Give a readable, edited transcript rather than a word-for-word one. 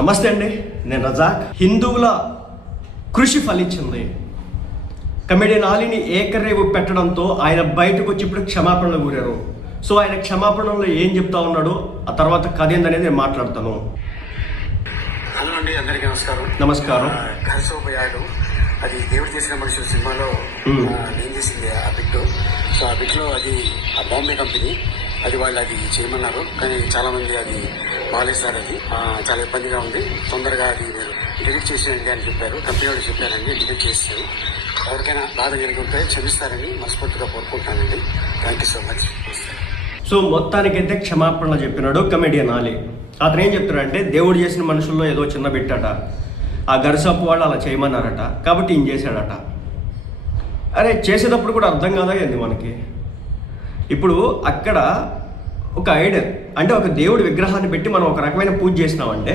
నమస్తే అండి, నేను రజాక్. హిందువుల కృషి ఫలించింది. కమెడియన్ ఆలీని ఏకరేవు పెట్టడంతో ఆయన బయటకు వచ్చి ఇప్పుడు క్షమాపణలు కోరారు. సో ఆయన క్షమాపణలో ఏం చెప్తా ఉన్నాడు, ఆ తర్వాత కథ ఏందనేది నేను మాట్లాడతాను. హలో అండి, అందరికీ నమస్కారం. నమస్కారం. ఘర్షోపయాలు అది దేవుడు చేసిన మనుషుల సినిమాలో నేను చేసింది ఆ బిట్. సో ఆ బిట్లో అది ఆ బాంబే కంపెనీ అది వాళ్ళు అది చేయమన్నారు, కానీ చాలా మంది అది బాగాలేదు సార్, అది చాలా ఇబ్బందిగా ఉంది, తొందరగా అది మీరు డిలీట్ చేసేయండి అని చెప్పారు. కంపెనీ వాళ్ళు చెప్పారండి, డిలీట్ చేశారు. ఎవరికైనా బాధ జరిగి ఉంటే క్షమిస్తారని మనస్ఫూర్తిగా కోరుకుంటానండి. Thank you so much. So మొత్తానికైతే క్షమాపణలు చెప్పినాడు కమెడియన్ ఆలీ. అతను ఏం చెప్తున్నాడంటే, దేవుడు చేసిన మనుషుల్లో ఏదో చిన్న బిట్టట, ఆ గరిసప్పు వాళ్ళు అలా చేయమన్నారట, కాబట్టి ఈయన చేశాడట. అరే చేసేటప్పుడు కూడా అర్థం కాదా ఏంది మనకి? ఇప్పుడు అక్కడ ఒక ఐడియా అంటే ఒక దేవుడి విగ్రహాన్ని పెట్టి మనం ఒక రకమైన పూజ చేసినామంటే